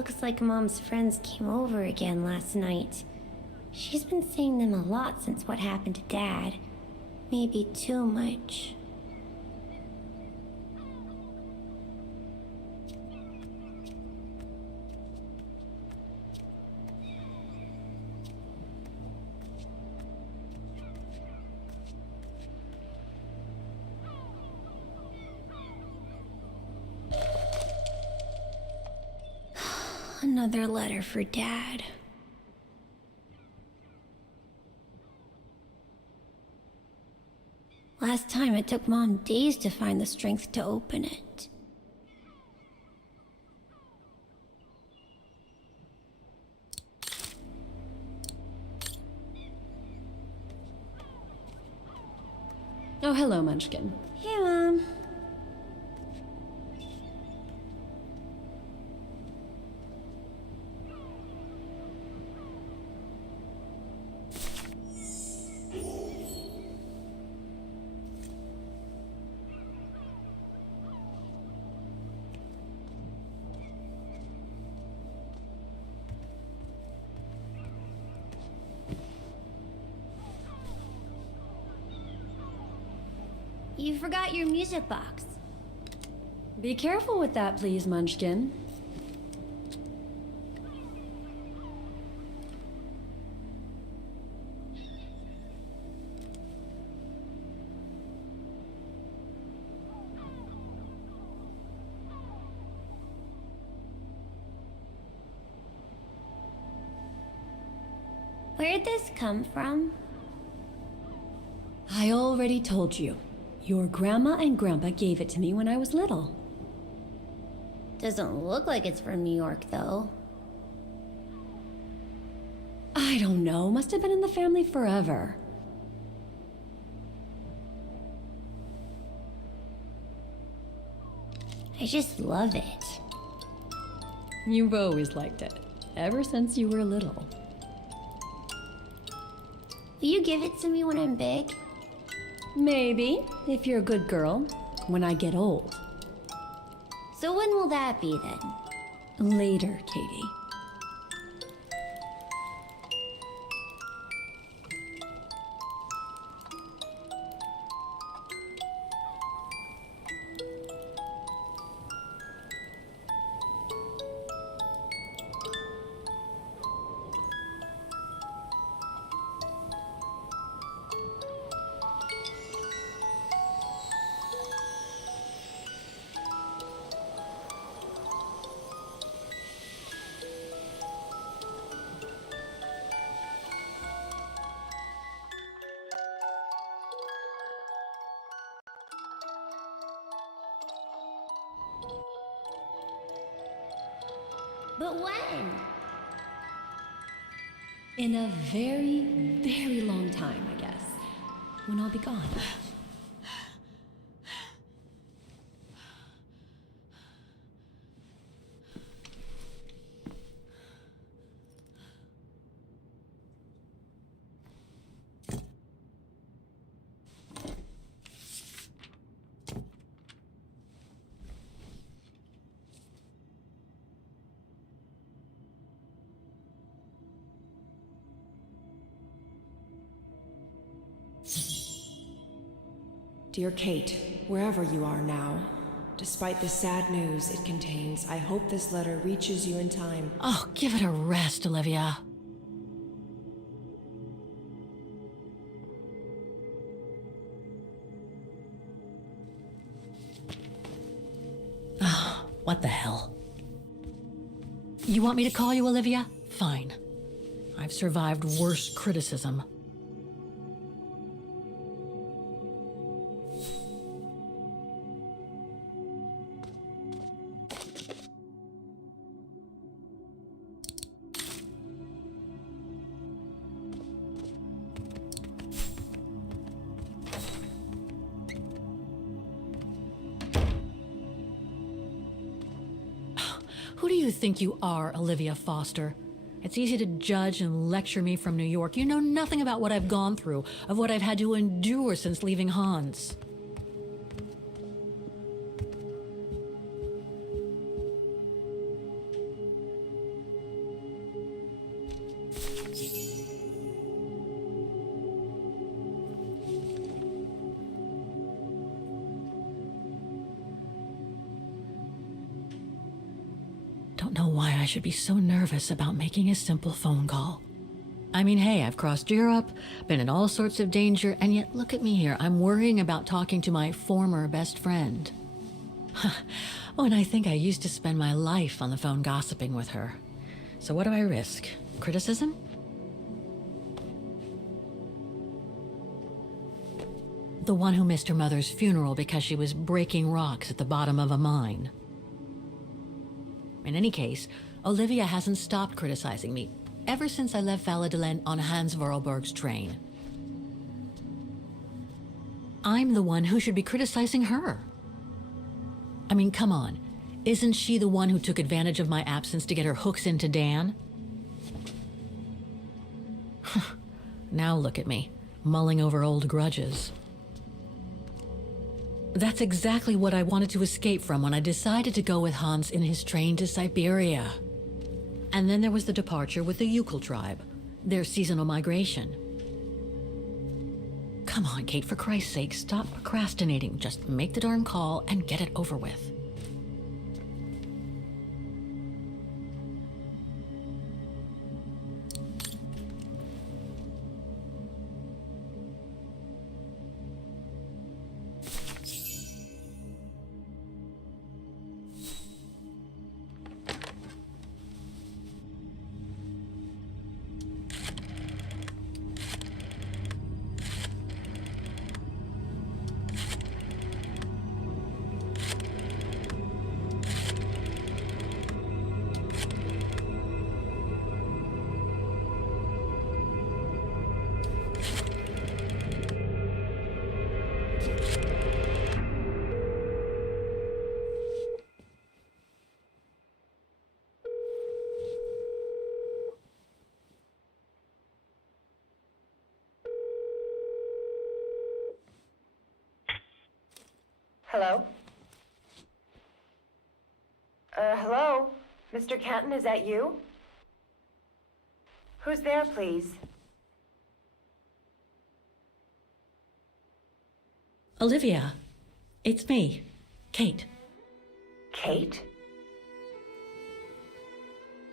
looks like Mom's friends came over again last night. She's been seeing them a lot since what happened to Dad. Maybe too much. Another letter for Dad. Last time it took Mom days to find the strength to open it. Oh, hello, Munchkin. Hey, Mom. You forgot your music box. Be careful with that, please, Munchkin. Where'd this come from? I already told you. Your grandma and grandpa gave it to me when I was little. Doesn't look like it's from New York, though. I don't know. Must have been in the family forever. I just love it. You've always liked it. Ever since you were little. Will you give it to me when I'm big? Maybe, if you're a good girl, when I get old. So when will that be then? Later, Katie. But when? In a very, very long time, I guess. When I'll be gone. Dear Kate, wherever you are now, despite the sad news it contains, I hope this letter reaches you in time. Oh, give it a rest, Olivia. Ah, what the hell? You want me to call you Olivia? Fine. I've survived worse criticism. Who do you think you are, Olivia Foster? It's easy to judge and lecture me from New York. You know nothing about what I've gone through, of what I've had to endure since leaving Hans. know why I should be so nervous about making a simple phone call. I mean, hey, I've crossed Europe, been in all sorts of danger, and yet look at me here. I'm worrying about talking to my former best friend. Oh, and I think I used to spend my life on the phone gossiping with her. So what do I risk? Criticism? The one who missed her mother's funeral because she was breaking rocks at the bottom of a mine. In any case, Olivia hasn't stopped criticizing me ever since I left Valladolid on Hans Vorarlberg's train. I'm the one who should be criticizing her. I mean, come on. Isn't she the one who took advantage of my absence to get her hooks into Dan? Now look at me, mulling over old grudges. That's exactly what I wanted to escape from when I decided to go with Hans in his train to Siberia. And then there was the departure with the Yukon tribe, their seasonal migration. Come on, Kate, for Christ's sake, stop procrastinating. Just make the darn call and get it over with. Hello? Hello? Mr. Canton, is that you? Who's there, please? Olivia, it's me, Kate. Kate?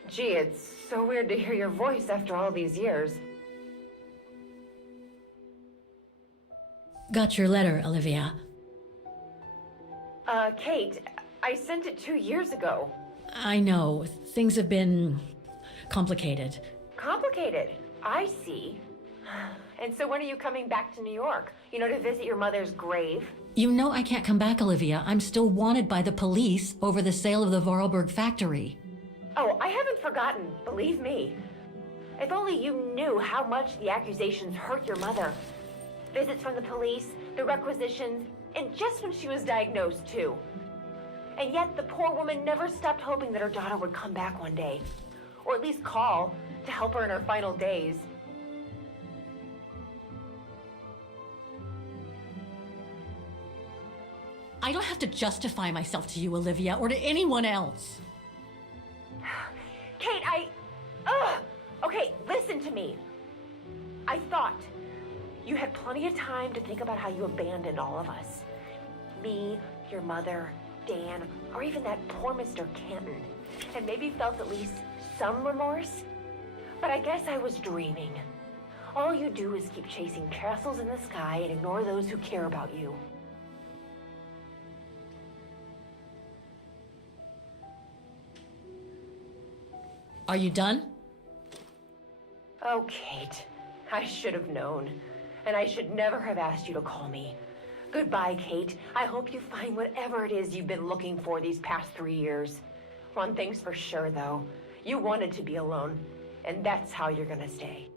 Gee, it's so weird to hear your voice after all these years. Got your letter, Olivia. Kate, I sent it 2 years ago. I know, things have been complicated. Complicated. I see. And so when are you coming back to New York? You know, to visit your mother's grave? You know I can't come back, Olivia. I'm still wanted by the police over the sale of the Vorarlberg factory. Oh, I haven't forgotten, believe me. If only you knew how much the accusations hurt your mother. Visits from the police, the requisitions, and just when she was diagnosed, too. And yet, the poor woman never stopped hoping that her daughter would come back one day. Or at least call to help her in her final days. I don't have to justify myself to you, Olivia, or to anyone else. Kate, Okay, listen to me. I thought you had plenty of time to think about how you abandoned all of us. Me, your mother, Dan, or even that poor Mr. Canton. And maybe felt at least some remorse. But I guess I was dreaming. All you do is keep chasing castles in the sky and ignore those who care about you. Are you done? Oh, Kate, I should have known. And I should never have asked you to call me. Goodbye, Kate. I hope you find whatever it is you've been looking for these past 3 years. One thing's for sure, though. You wanted to be alone, and that's how you're gonna stay.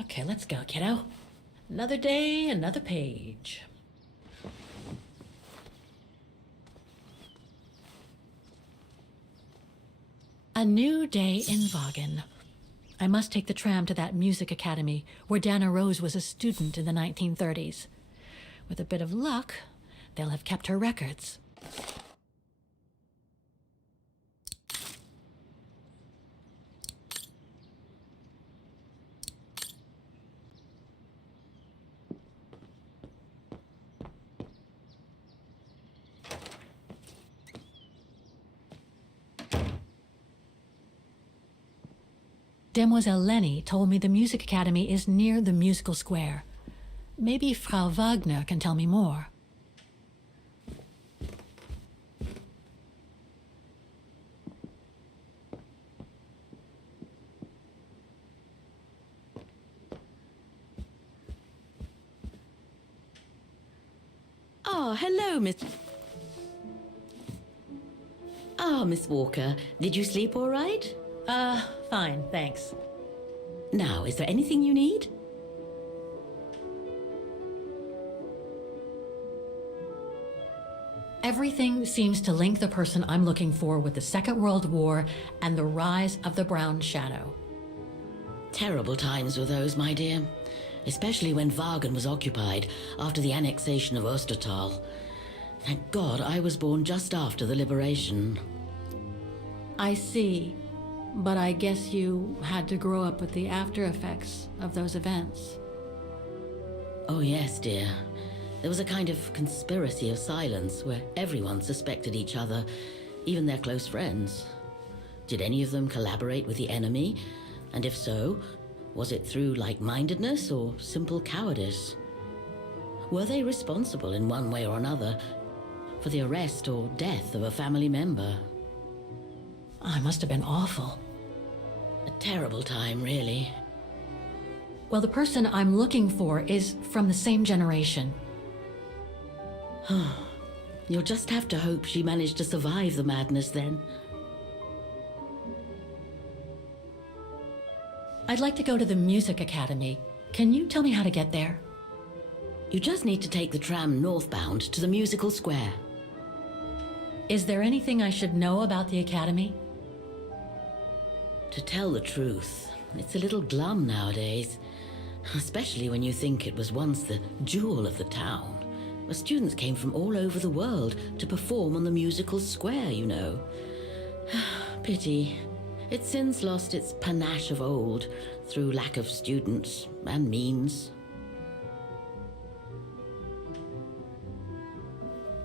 Okay, let's go, kiddo. Another day, another page. A new day in Vaughan. I must take the tram to that music academy where Dana Rose was a student in the 1930s. With a bit of luck, they'll have kept her records. Demoiselle Lenny told me the Music Academy is near the musical square. Maybe Frau Wagner can tell me more. Oh, hello, Miss... Ah, Miss Walker. Did you sleep all right? Fine, thanks. Now, is there anything you need? Everything seems to link the person I'm looking for with the Second World War and the rise of the Brown Shadow. Terrible times were those, my dear. Especially when Wagen was occupied after the annexation of Ostertal. Thank God I was born just after the liberation. I see, but I guess you had to grow up with the after effects of those events. Oh yes, dear. There was a kind of conspiracy of silence where everyone suspected each other, even their close friends. Did any of them collaborate with the enemy? And if so, was it through like-mindedness or simple cowardice? Were they responsible in one way or another for the arrest or death of a family member? Oh, it must have been awful. A terrible time, really. Well, the person I'm looking for is from the same generation. You'll just have to hope she managed to survive the madness then. I'd like to go to the Music Academy. Can you tell me how to get there? You just need to take the tram northbound to the musical square. Is there anything I should know about the Academy? To tell the truth, it's a little glum nowadays. Especially when you think it was once the jewel of the town, where students came from all over the world to perform on the musical square, you know. Pity. It's since lost its panache of old through lack of students and means.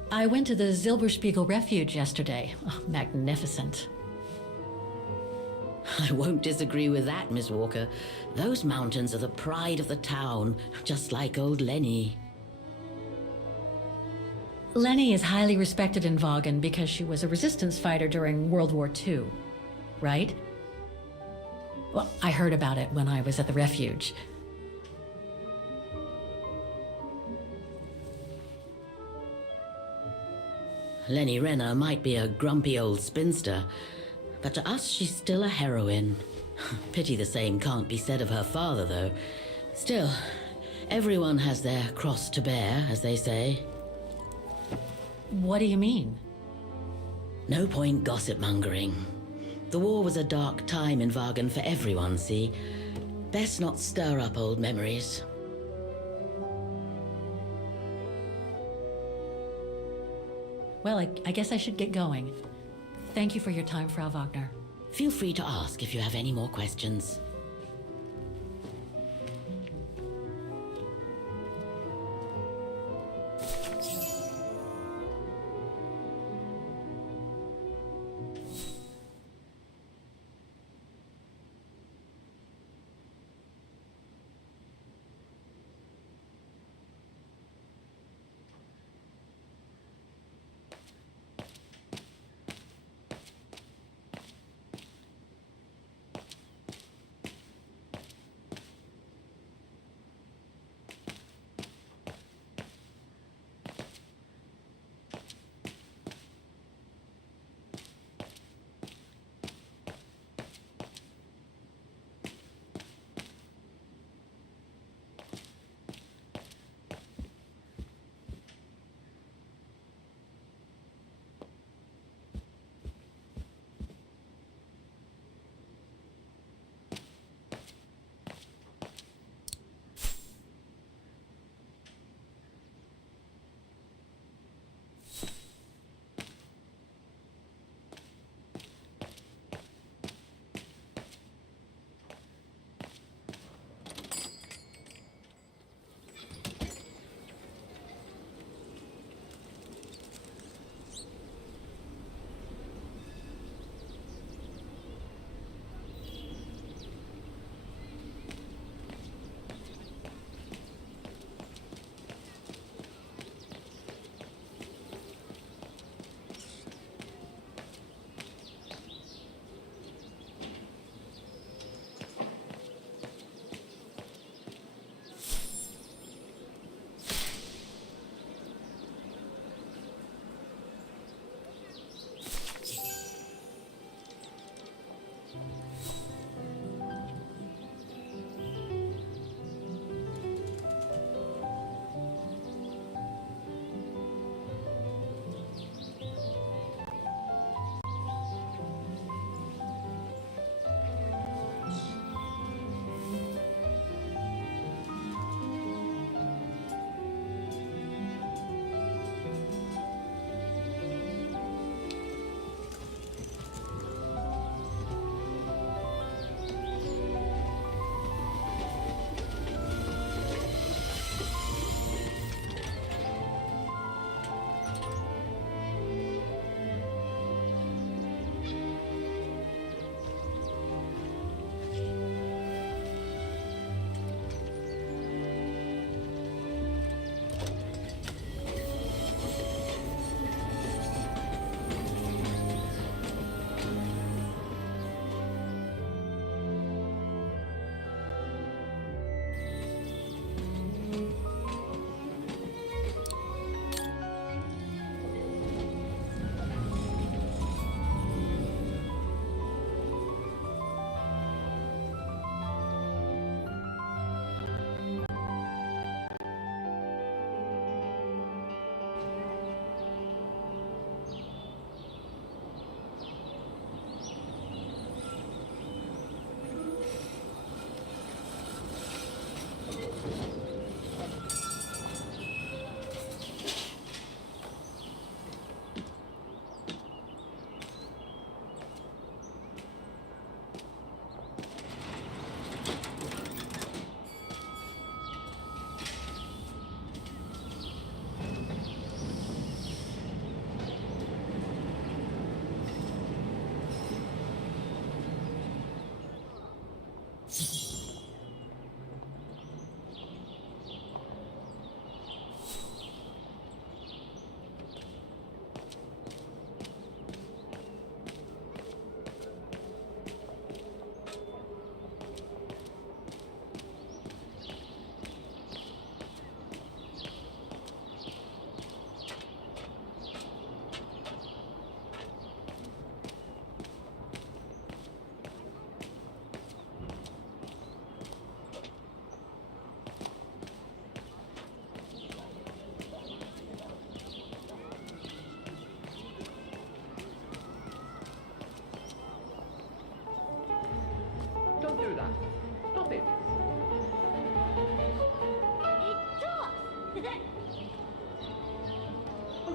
I went to the Silberspiegel Refuge yesterday. Oh, magnificent. I won't disagree with that, Miss Walker. Those mountains are the pride of the town, just like old Lenny. Lenny is highly respected in Vaughan because she was a resistance fighter during World War II, right? Well, I heard about it when I was at the refuge. Lenny Renner might be a grumpy old spinster, but to us she's still a heroine. Pity the same can't be said of her father, though. Still, everyone has their cross to bear, as they say. What do you mean? No point gossip-mongering. The war was a dark time in Vaughan for everyone, see? Best not stir up old memories. Well, I guess I should get going. Thank you for your time, Frau Wagner. Feel free to ask if you have any more questions.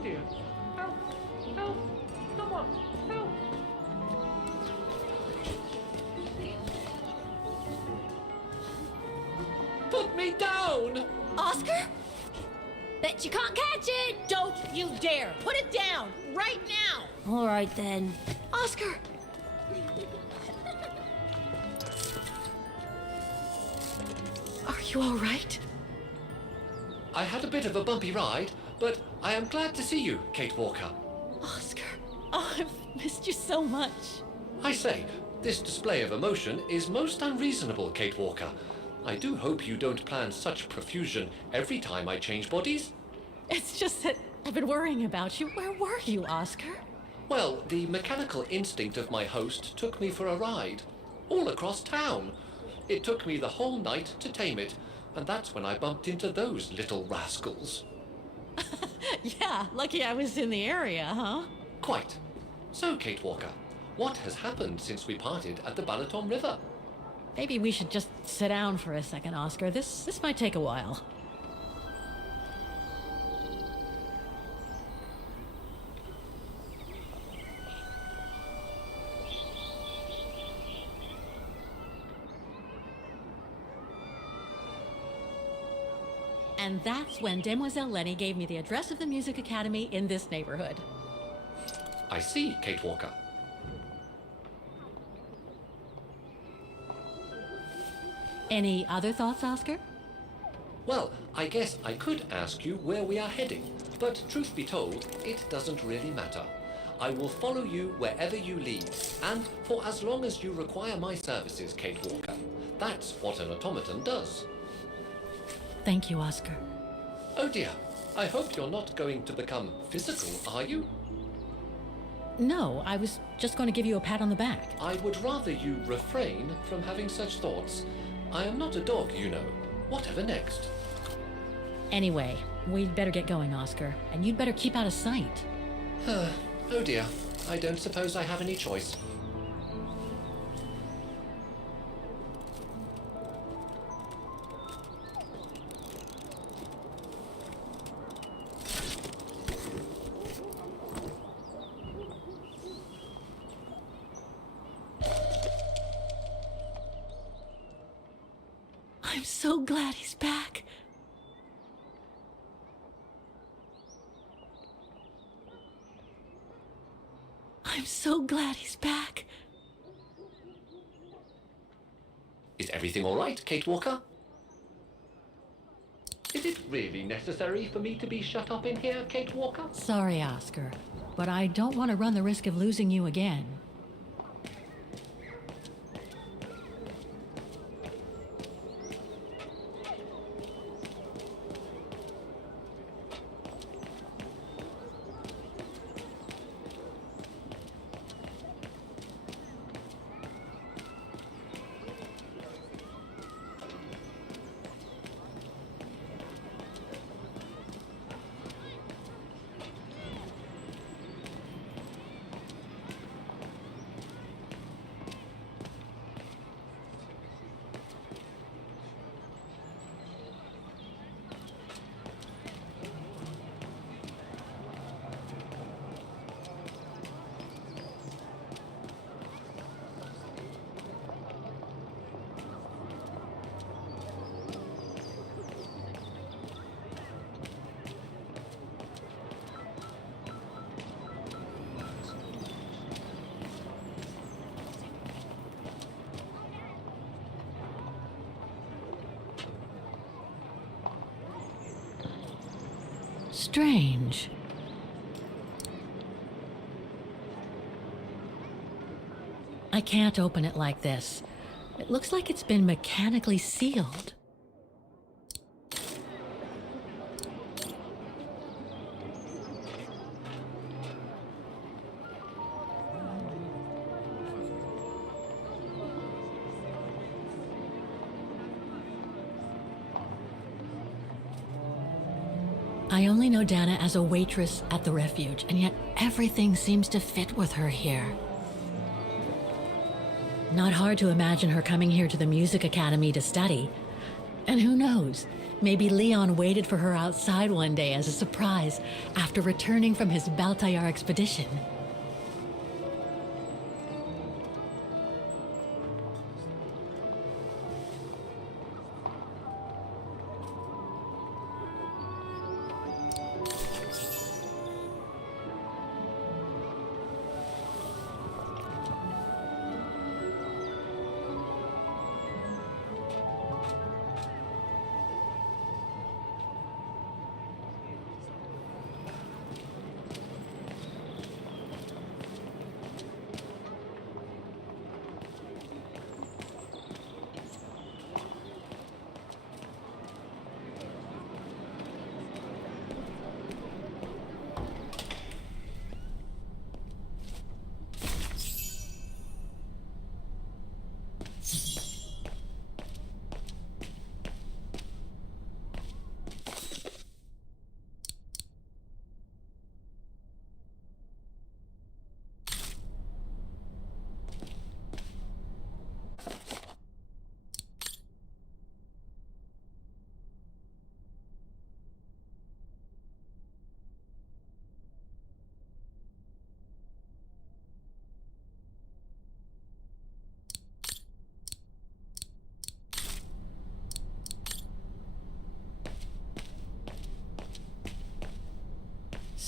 dear. Help! Help! Someone! Help! Put me down! Oscar? Bet you can't catch it! Don't you dare! Put it down! Right now! All right then. Oscar! Are you all right? I had a bit of a bumpy ride, but I am glad to see you, Kate Walker. Oscar, oh, I've missed you so much. I say, this display of emotion is most unreasonable, Kate Walker. I do hope you don't plan such profusion every time I change bodies. It's just that I've been worrying about you. Where were you, Oscar? Well, the mechanical instinct of my host took me for a ride, all across town. It took me the whole night to tame it, and that's when I bumped into those little rascals. Yeah, lucky I was in the area, huh? Quite. So, Kate Walker, what has happened since we parted at the Balaton River? Maybe we should just sit down for a second, Oscar. This might take a while. And that's when Demoiselle Lenny gave me the address of the music academy in this neighborhood. I see, Kate Walker. Any other thoughts, Oscar? Well, I guess I could ask you where we are heading, but truth be told, it doesn't really matter. I will follow you wherever you lead, and for as long as you require my services, Kate Walker. That's what an automaton does. Thank you, Oscar. Oh dear, I hope you're not going to become physical, are you? No, I was just going to give you a pat on the back. I would rather you refrain from having such thoughts. I am not a dog, you know. Whatever next? Anyway, we'd better get going, Oscar, and you'd better keep out of sight. Oh dear, I don't suppose I have any choice. I'm so glad he's back. I'm so glad he's back. Is everything all right, Kate Walker? Is it really necessary for me to be shut up in here, Kate Walker? Sorry, Oscar, but I don't want to run the risk of losing you again. Strange. I can't open it like this. It looks like it's been mechanically sealed. I only know Dana as a waitress at the refuge, and yet everything seems to fit with her here. Not hard to imagine her coming here to the music academy to study. And who knows? Maybe Leon waited for her outside one day as a surprise after returning from his Baltayar expedition.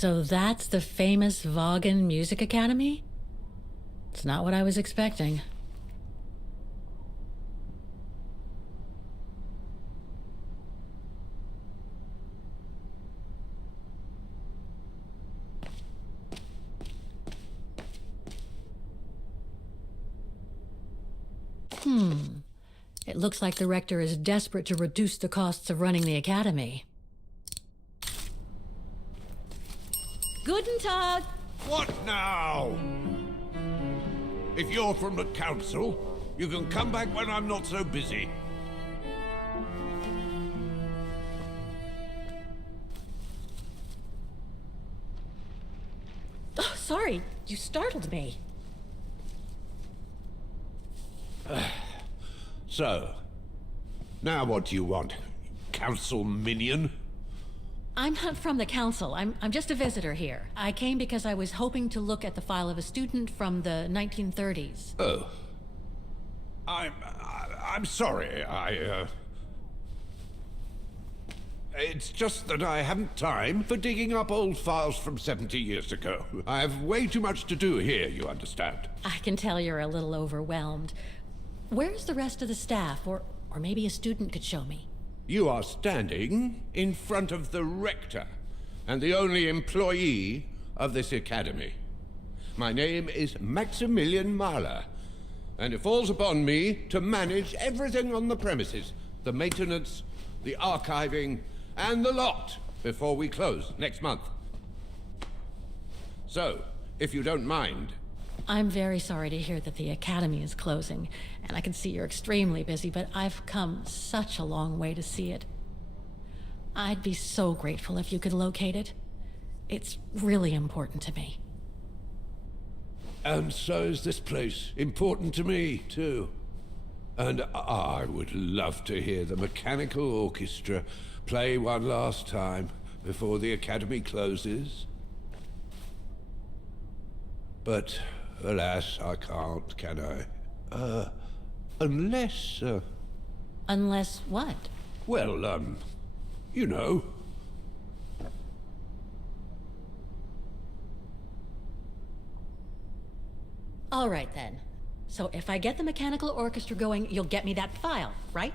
So that's the famous Vaughan Music Academy? It's not what I was expecting. It looks like the rector is desperate to reduce the costs of running the academy. Guten Tag! What now? If you're from the council, you can come back when I'm not so busy. Oh, sorry, you startled me. So, now what do you want? Council minion? I'm not from the council. I'm just a visitor here. I came because I was hoping to look at the file of a student from the 1930s. Oh. I'm sorry, It's just that I haven't time for digging up old files from 70 years ago. I have way too much to do here, you understand. I can tell you're a little overwhelmed. Where's the rest of the staff? Or maybe a student could show me. You are standing in front of the rector and the only employee of this academy. My name is Maximilian Mahler, and it falls upon me to manage everything on the premises, the maintenance, the archiving, and the lot before we close next month. So, if you don't mind... I'm very sorry to hear that the academy is closing, and I can see you're extremely busy, but I've come such a long way to see it. I'd be so grateful if you could locate it. It's really important to me. And so is this place important to me, too. And I would love to hear the mechanical orchestra play one last time before the academy closes. But, alas, I can't, can I? Unless, Unless what? well, you know. All right, then. So if I get the mechanical orchestra going, you'll get me that file, right?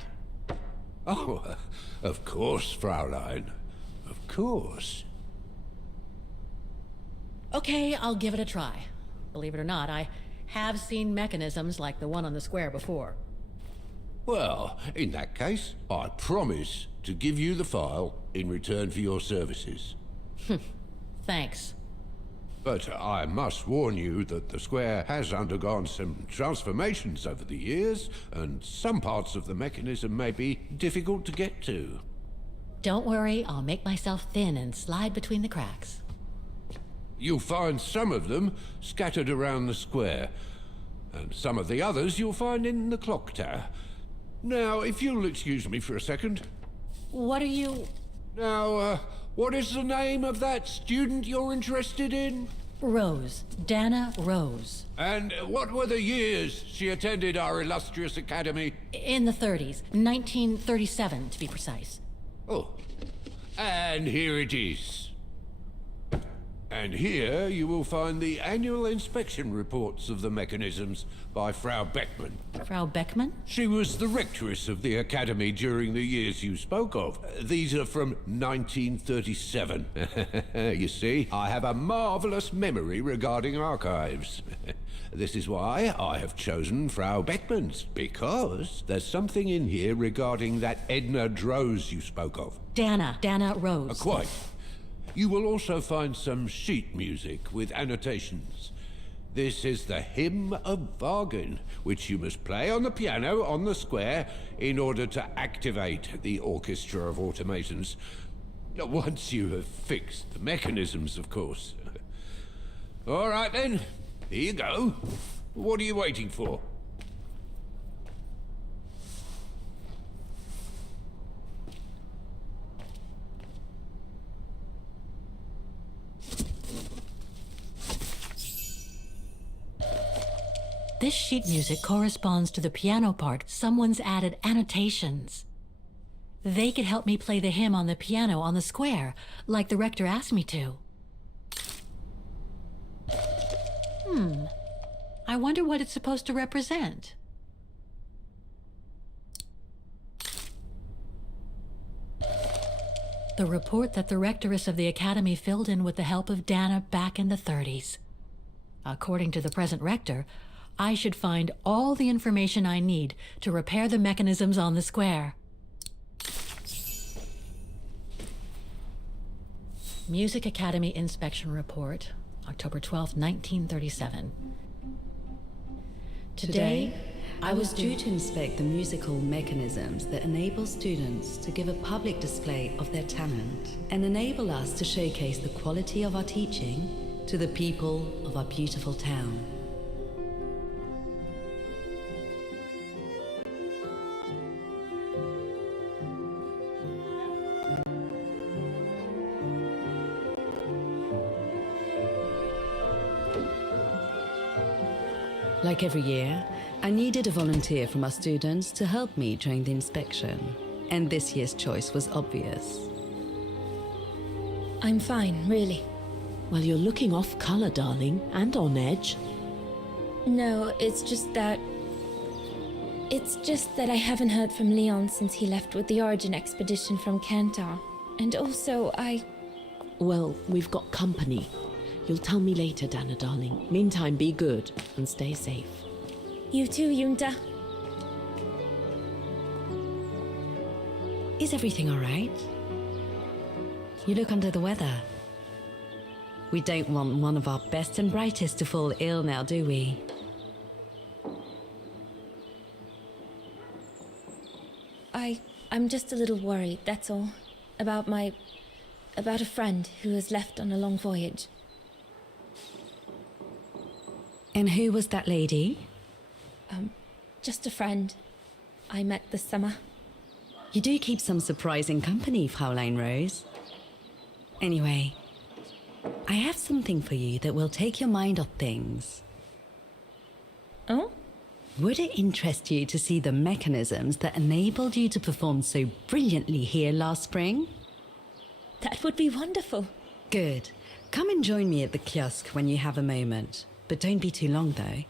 Oh, of course, Fraulein. Of course. Okay, I'll give it a try. Believe it or not, I have seen mechanisms like the one on the square before. Well, in that case, I promise to give you the file in return for your services. Thanks. But I must warn you that the square has undergone some transformations over the years, and some parts of the mechanism may be difficult to get to. Don't worry, I'll make myself thin and slide between the cracks. You'll find some of them scattered around the square, and some of the others you'll find in the clock tower. Now, if you'll excuse me for a second. What are you... Now, what is the name of that student you're interested in? Rose. Dana Rose. And what were the years she attended our illustrious academy? In the 30s. 1937, to be precise. Oh, and here it is. And here you will find the annual inspection reports of the mechanisms by Frau Beckmann. Frau Beckmann? She was the rectress of the academy during the years you spoke of. These are from 1937. You see, I have a marvelous memory regarding archives. This is why I have chosen Frau Beckmann's, because there's something in here regarding that Edna Droz you spoke of. Dana Rose. Quite. You will also find some sheet music with annotations. This is the Hymn of Bargain, which you must play on the piano on the square in order to activate the Orchestra of Automatons. Once you have fixed the mechanisms, of course. All right then, here you go. What are you waiting for? This sheet music corresponds to the piano part. Someone's added annotations. They could help me play the hymn on the piano on the square, like the rector asked me to. I wonder what it's supposed to represent. The report that the rectoress of the academy filled in with the help of Dana back in the 30s. According to the present rector, I should find all the information I need to repair the mechanisms on the square. Music Academy Inspection Report, October 12, 1937. Today, I was due to inspect the musical mechanisms that enable students to give a public display of their talent and enable us to showcase the quality of our teaching to the people of our beautiful town. Like every year, I needed a volunteer from our students to help me during the inspection, and this year's choice was obvious. I'm fine, really. Well, you're looking off color, darling, and on edge. No, it's just that I haven't heard from Leon since he left with the Origin expedition from Kantar. And also, Well, we've got company. You'll tell me later, Dana, darling. Meantime, be good and stay safe. You too, Yunta. Is everything all right? You look under the weather. We don't want one of our best and brightest to fall ill now, do we? I'm just a little worried, that's all. About a friend who has left on a long voyage. And who was that lady? Just a friend I met this summer. You do keep some surprising company, Fraulein Rose. Anyway, I have something for you that will take your mind off things. Oh? Would it interest you to see the mechanisms that enabled you to perform so brilliantly here last spring? That would be wonderful. Good. Come and join me at the kiosk when you have a moment. But don't be too long, though.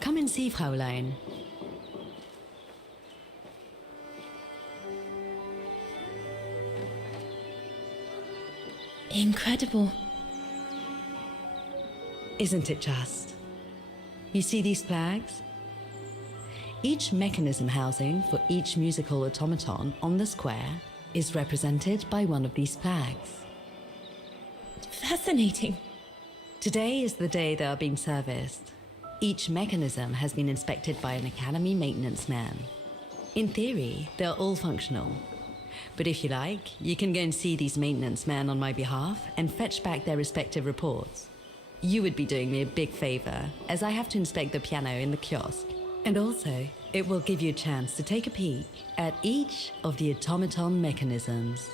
Come and see, Fraulein. Incredible. Isn't it just? You see these flags? Each mechanism housing for each musical automaton on the square is represented by one of these flags. Fascinating. Today is the day they are being serviced. Each mechanism has been inspected by an Academy maintenance man. In theory, they're all functional. But if you like, you can go and see these maintenance men on my behalf and fetch back their respective reports. You would be doing me a big favor, as I have to inspect the piano in the kiosk. And also, it will give you a chance to take a peek at each of the automaton mechanisms.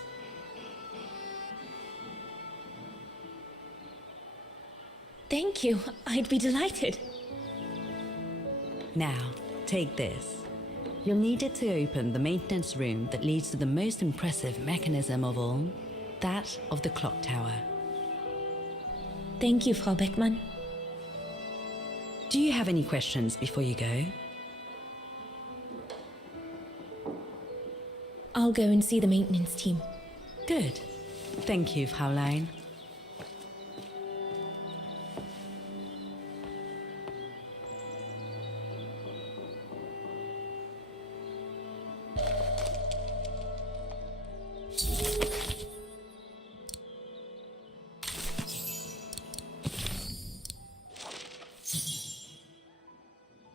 Thank you. I'd be delighted. Now, take this. You'll need it to open the maintenance room that leads to the most impressive mechanism of all, that of the clock tower. Thank you, Frau Beckmann. Do you have any questions before you go? I'll go and see the maintenance team. Good. Thank you, Fraulein.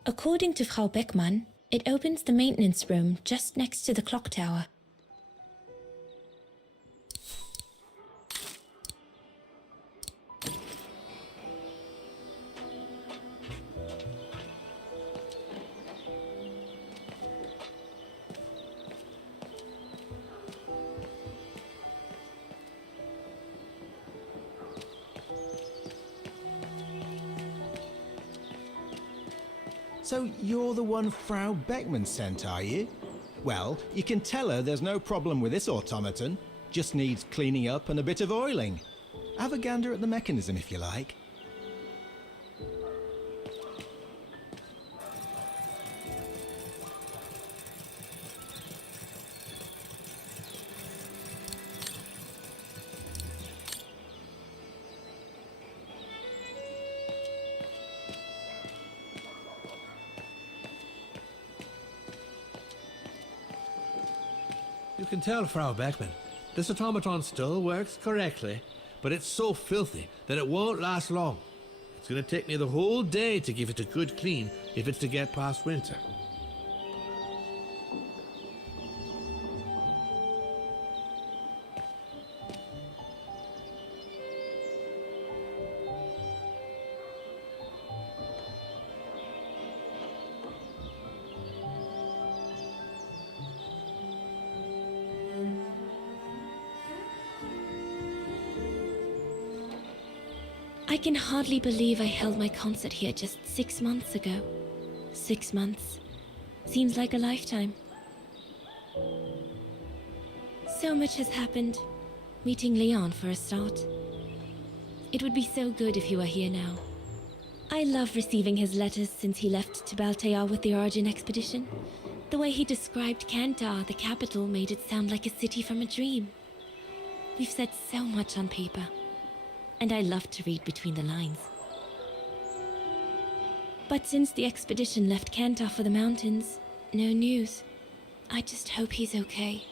According to Frau Beckmann, it opens the maintenance room just next to the clock tower. So you're the one Frau Beckmann sent, are you? Well, you can tell her there's no problem with this automaton. Just needs cleaning up and a bit of oiling. Have a gander at the mechanism if you like. You can tell, Frau Beckmann, this automaton still works correctly, but it's so filthy that it won't last long. It's going to take me the whole day to give it a good clean if it's to get past winter. I can hardly believe I held my concert here just 6 months ago. 6 months. Seems like a lifetime. So much has happened. Meeting Leon for a start. It would be so good if he were here now. I love receiving his letters since he left to Baltea with the Origin expedition. The way he described Kantar, the capital, made it sound like a city from a dream. We've said so much on paper. And I love to read between the lines. But since the expedition left Kantar for the mountains, no news. I just hope he's okay.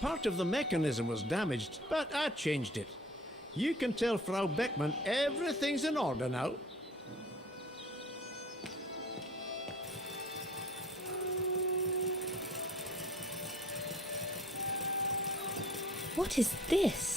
Part of the mechanism was damaged, but I changed it. You can tell Frau Beckmann everything's in order now. What is this?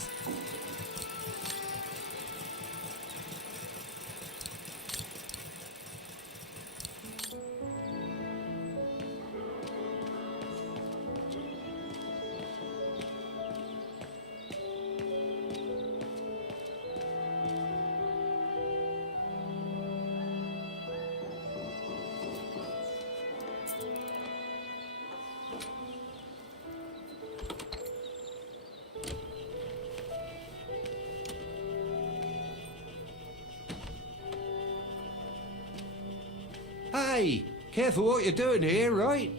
Hey, careful what you're doing here, right?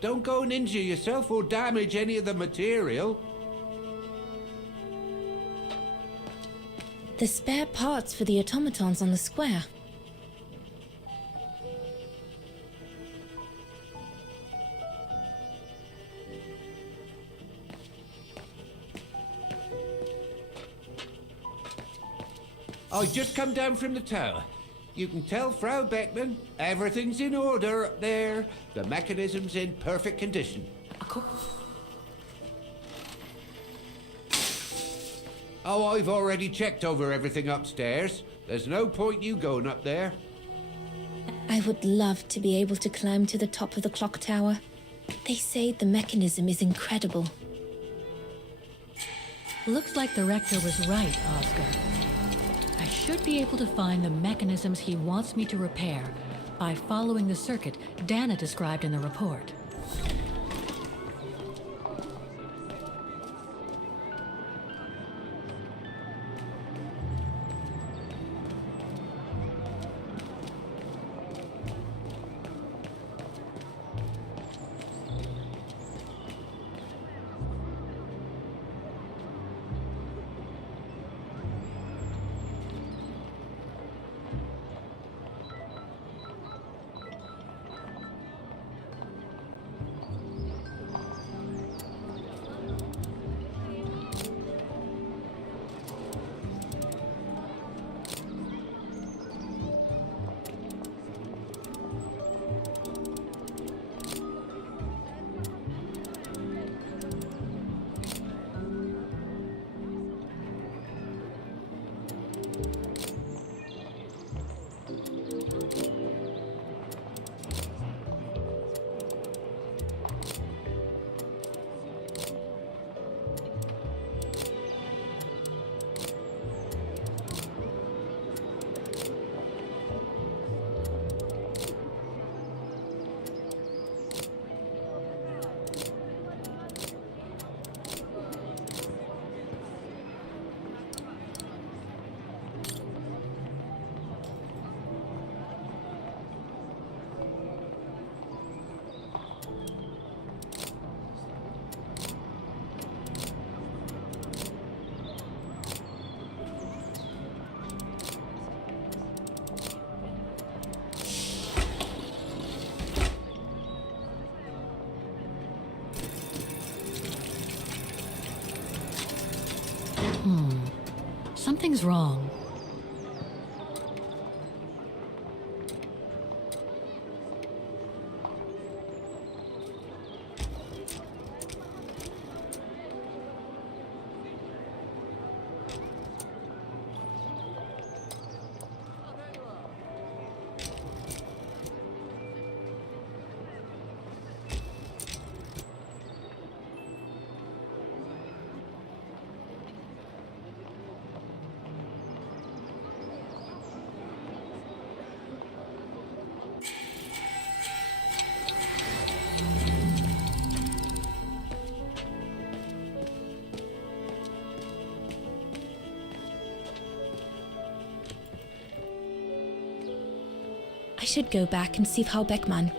Don't go and injure yourself or damage any of the material. The spare parts for the automatons on the square. I just come down from the tower. You can tell Frau Beckman everything's in order up there. The mechanism's in perfect condition. Oh, I've already checked over everything upstairs. There's no point you going up there. I would love to be able to climb to the top of the clock tower. They say the mechanism is incredible. Looks like the rector was right, Oscar. I should be able to find the mechanisms he wants me to repair by following the circuit Dana described in the report. Something's wrong. I should go back and see Frau Beckmann.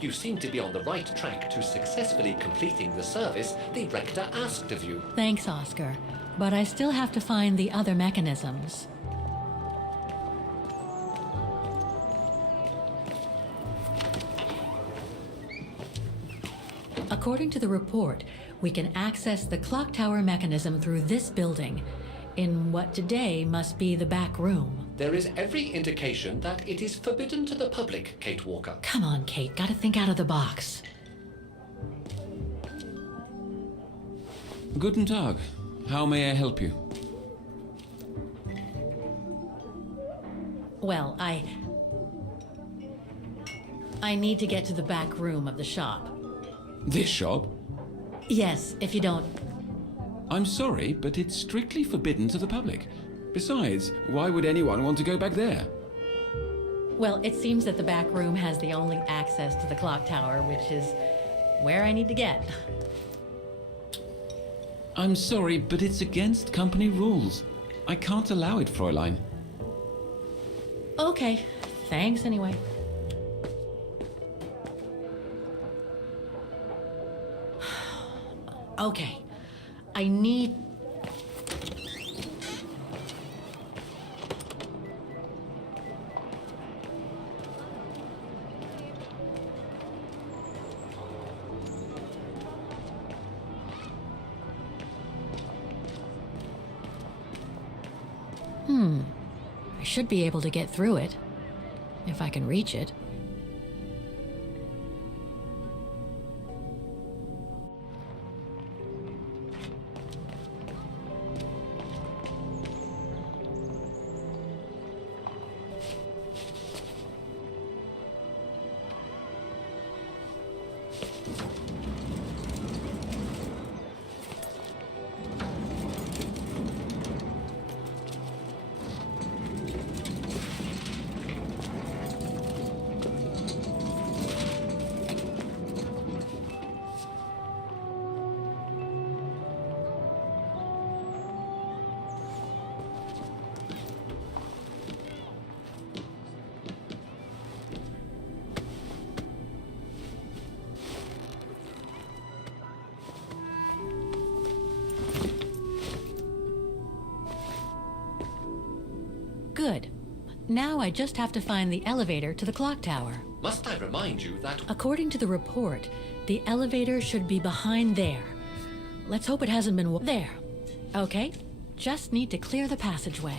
You seem to be on the right track to successfully completing the service the Rector asked of you. Thanks, Oscar. But I still have to find the other mechanisms. According to the report, we can access the clock tower mechanism through this building, in what today must be the back room. There is every indication that it is forbidden to the public, Kate Walker. Come on, Kate, gotta think out of the box. Guten Tag. How may I help you? Well, I need to get to the back room of the shop. This shop? Yes, if you don't... I'm sorry, but it's strictly forbidden to the public. Besides, why would anyone want to go back there? Well, it seems that the back room has the only access to the clock tower, which is where I need to get. I'm sorry, but it's against company rules. I can't allow it, Fräulein. Okay, thanks anyway. Okay, I need... I should be able to get through it, if I can reach it. Good. Now I just have to find the elevator to the clock tower. Must I remind you that... According to the report, the elevator should be behind there. Let's hope it hasn't been there. Okay, just need to clear the passageway.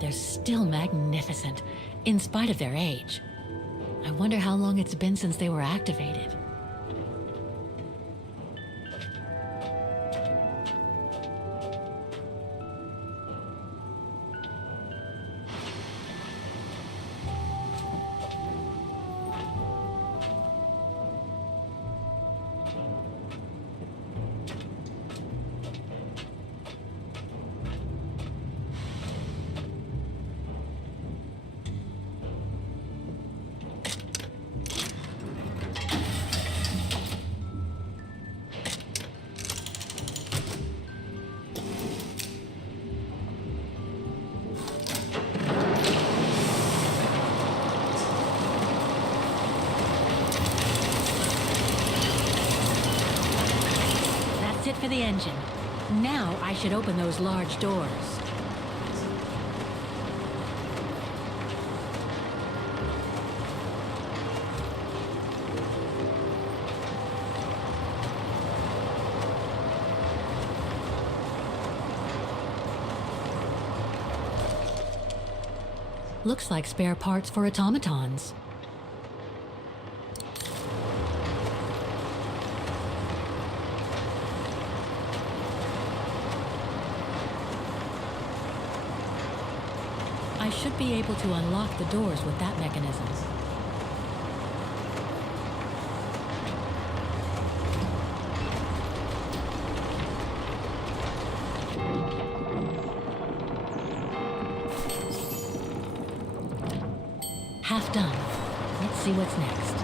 They're still magnificent, in spite of their age. I wonder how long it's been since they were activated. For the engine. Now I should open those large doors. Looks like spare parts for automatons. I should be able to unlock the doors with that mechanism. Half done. Let's see what's next.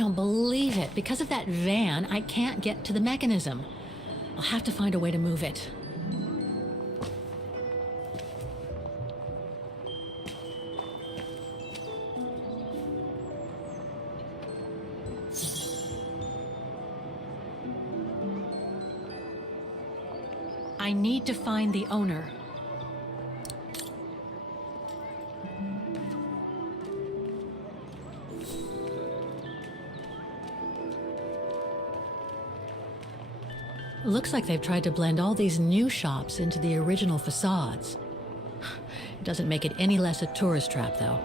don't believe it. Because of that van, I can't get to the mechanism. I'll have to find a way to move it. I need to find the owner. Looks like they've tried to blend all these new shops into the original facades. It doesn't make it any less a tourist trap, though.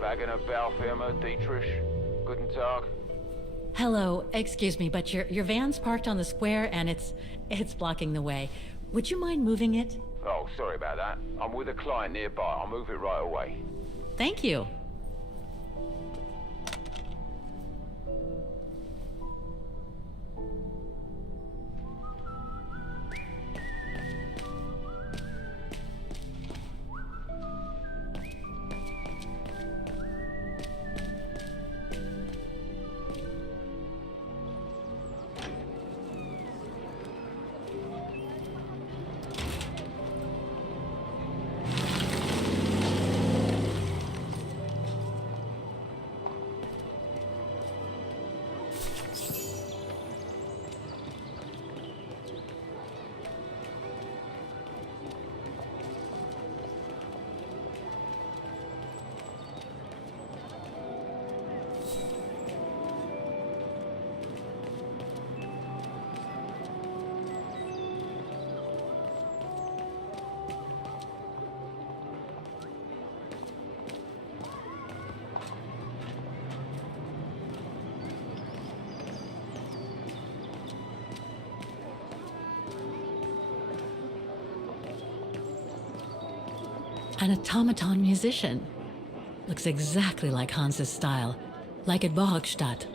Wagner Baufirma, Dietrich. Guten Tag. Hello, excuse me, but your van's parked on the square and it's blocking the way. Would you mind moving it? Oh, sorry about that. I'm with a client nearby. I'll move it right away. Thank you. An automaton musician. Looks exactly like Hans's style, like at Bohogstadt.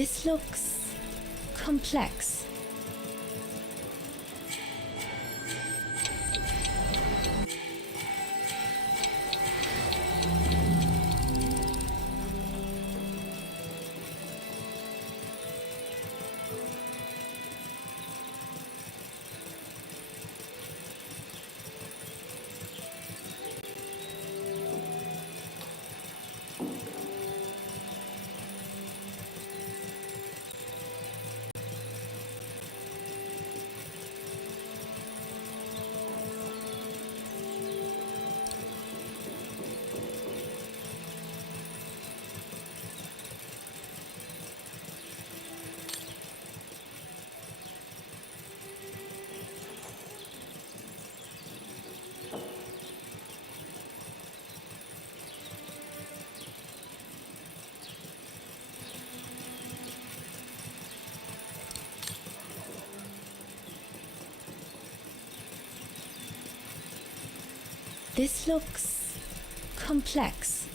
This looks complex. This looks complex.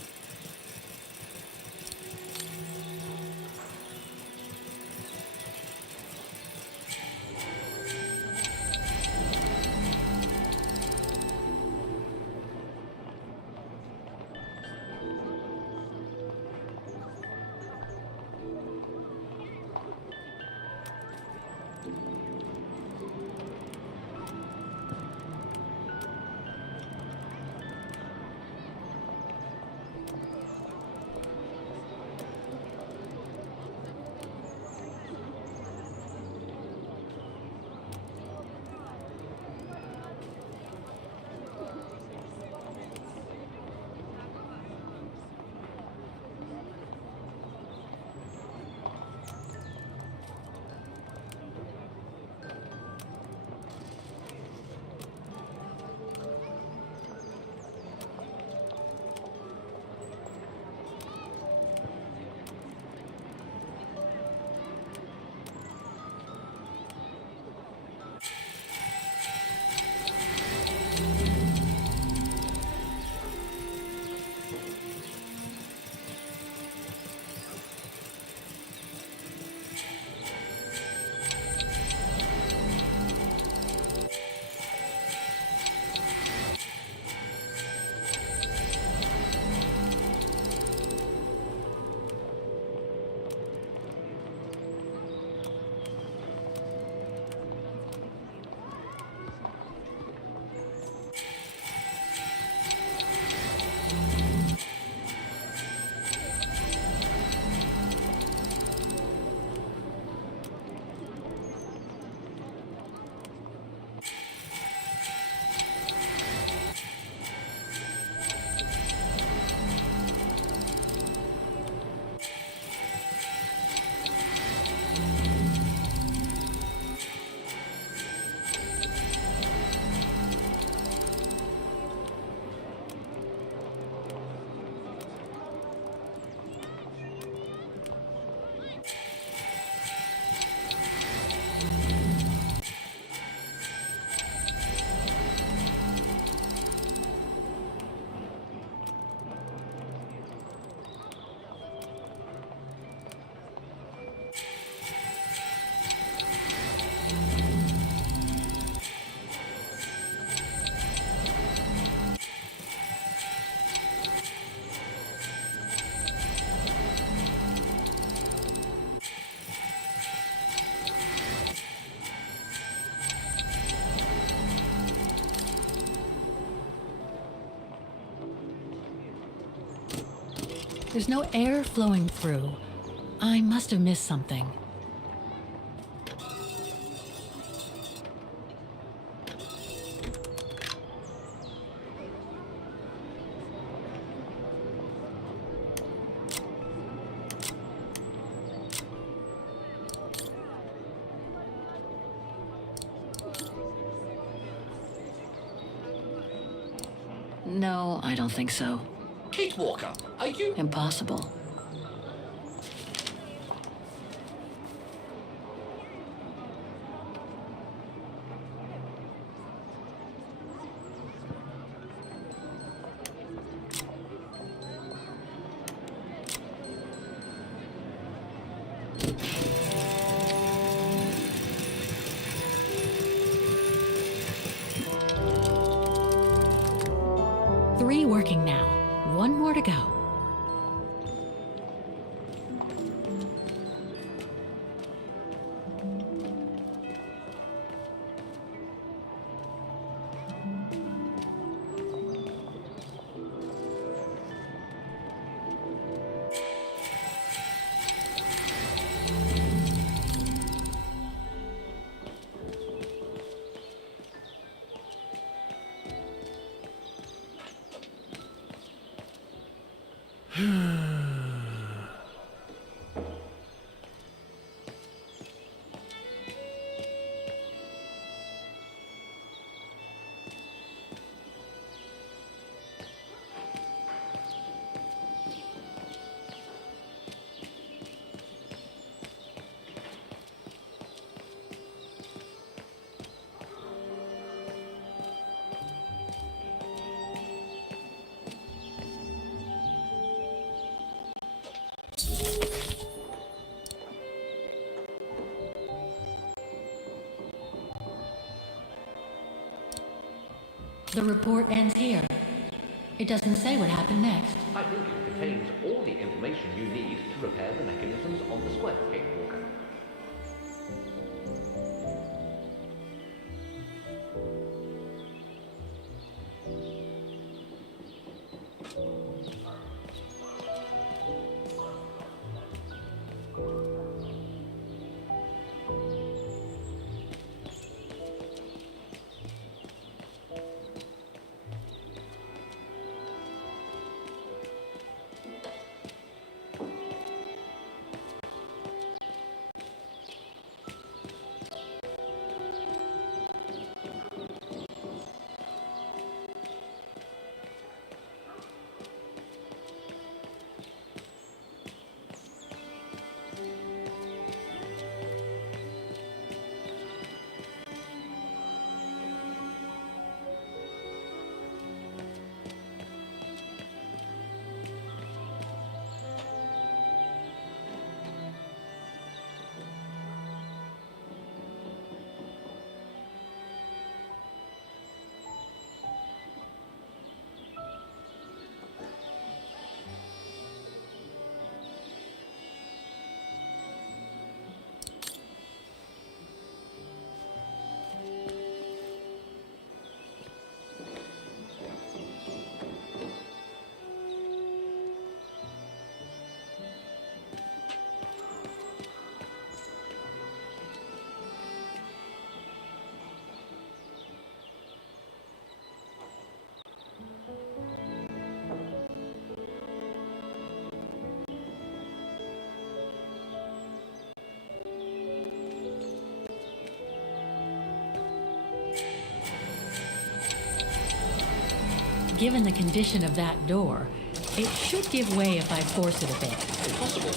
There's no air flowing through. I must have missed something. No, I don't think so. Kate Walker, are you... Impossible. 3 working now. 1 more to go. The report ends here. It doesn't say what happened next. I think it contains all the information you need to repair the mechanisms on the square, Kate Walker. Given the condition of that door, it should give way if I force it a bit. Impossible.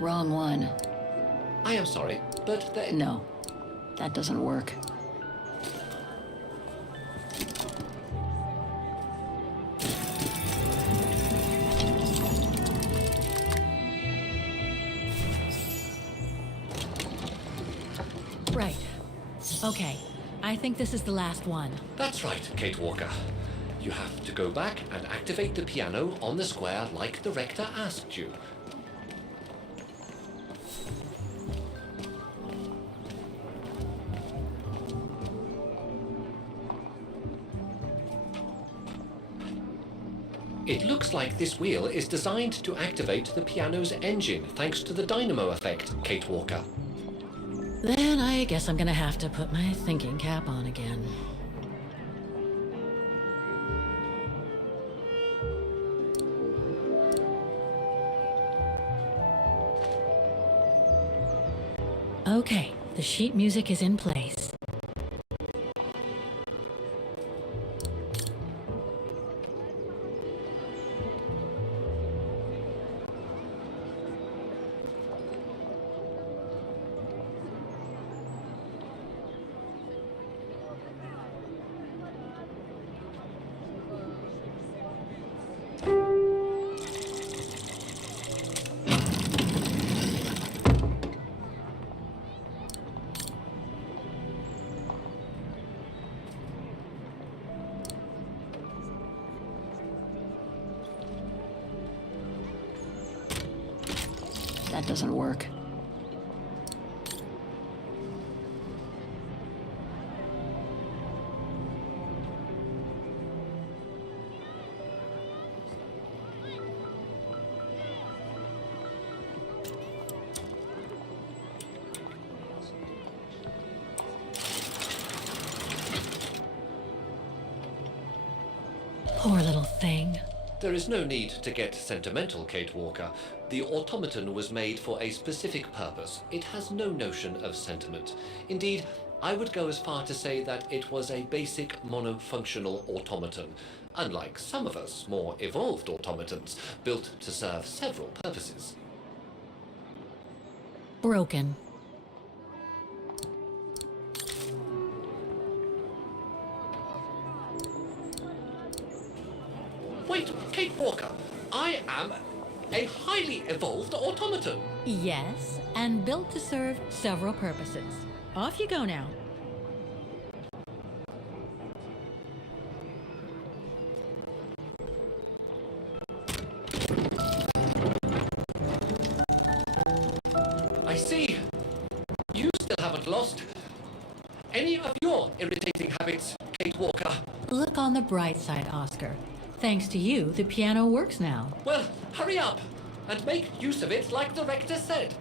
Wrong one. I am sorry, but there... No, that doesn't work. Right. Okay. I think this is the last one. That's right, Kate Walker. You have to go back and activate the piano on the square like the rector asked you. It looks like this wheel is designed to activate the piano's engine thanks to the dynamo effect, Kate Walker. Then I guess I'm gonna have to put my thinking cap on again. Okay, the sheet music is in place. That doesn't work. Poor little thing. There is no need to get sentimental, Kate Walker. The automaton was made for a specific purpose. It has no notion of sentiment. Indeed, I would go as far to say that it was a basic monofunctional automaton, unlike some of us more evolved automatons, built to serve several purposes. Broken. Wait, Kate Walker, I am a highly evolved automaton. Yes, and built to serve several purposes. Off you go now. I see. You still haven't lost any of your irritating habits, Kate Walker. Look on the bright side, Oscar. Thanks to you, the piano works now. Well, hurry up and make use of it like the rector said.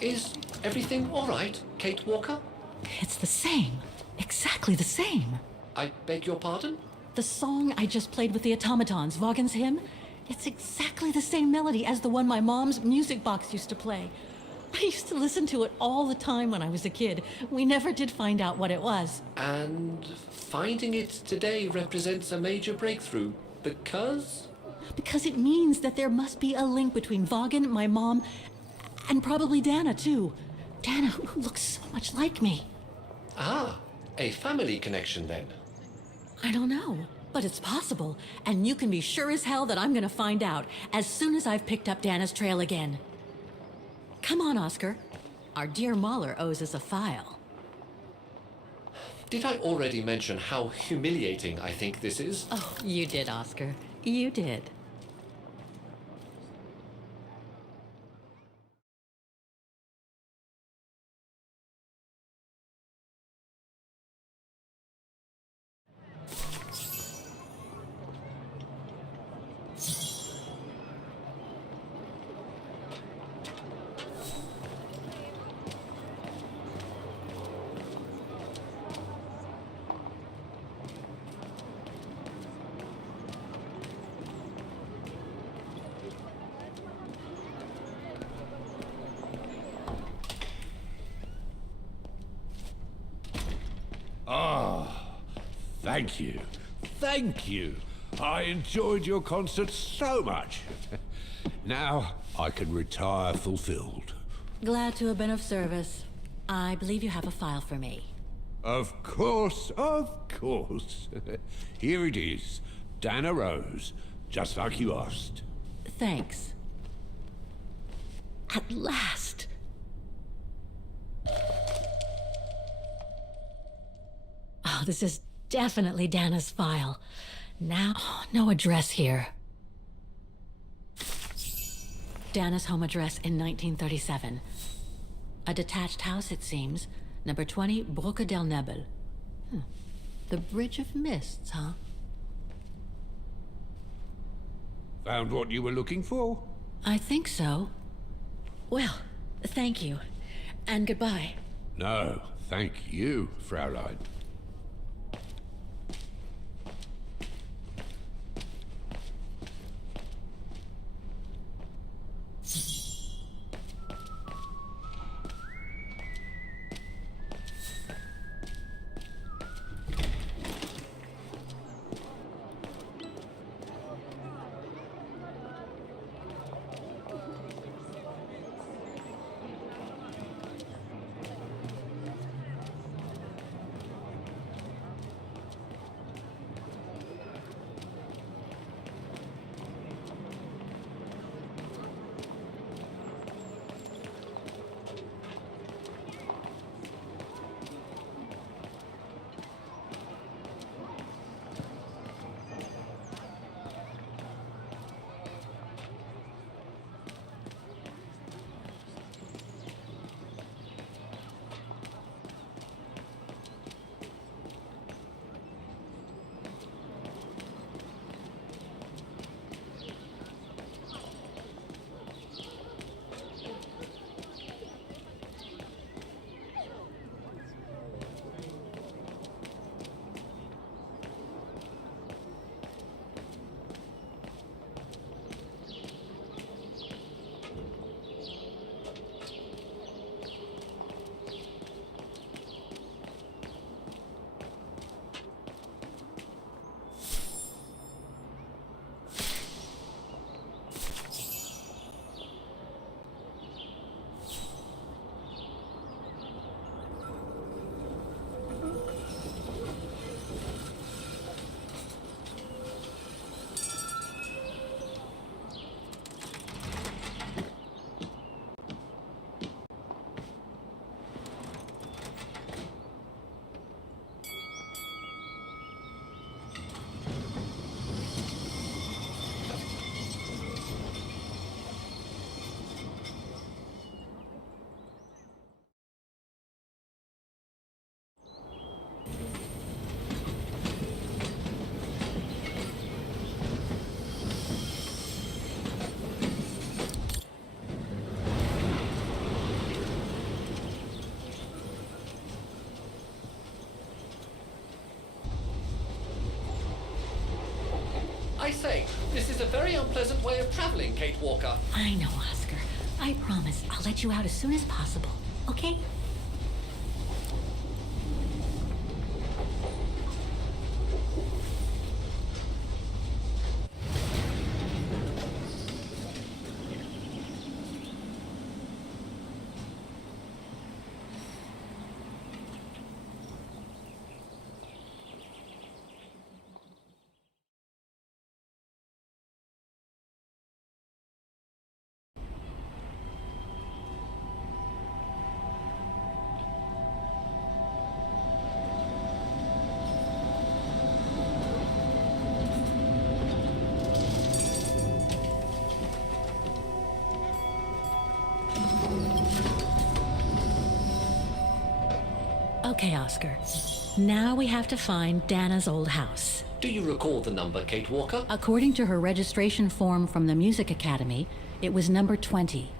Is everything all right, Kate Walker? It's the same. Exactly the same. I beg your pardon? The song I just played with the automatons, Vaughan's hymn, it's exactly the same melody as the one my mom's music box used to play. I used to listen to it all the time when I was a kid. We never did find out what it was. And finding it today represents a major breakthrough, because? Because it means that there must be a link between Vaughan, my mom, and probably Dana, too. Dana, who looks so much like me. Ah, a family connection then. I don't know, but it's possible. And you can be sure as hell that I'm gonna find out as soon as I've picked up Dana's trail again. Come on, Oscar. Our dear Mahler owes us a file. Did I already mention how humiliating I think this is? Oh, you did, Oscar. You did. Thank you. Thank you. I enjoyed your concert so much. Now I can retire fulfilled. Glad to have been of service. I believe you have a file for me. Of course, of course. Here it is. Dana Rose, just like you asked. Thanks. At last. Oh, this is definitely Dana's file. Now, no address here. Dana's home address in 1937. A detached house, it seems. Number 20, Brücke del Nebel. The Bridge of Mists, huh? Found what you were looking for? I think so. Well, thank you. And goodbye. No, thank you, Fraulein. I say, this is a very unpleasant way of traveling, Kate Walker. I know, Oscar. I promise I'll let you out as soon as possible, okay? Okay, Oscar. Now we have to find Dana's old house. Do you recall the number, Kate Walker? According to her registration form from the Music Academy, it was number 20.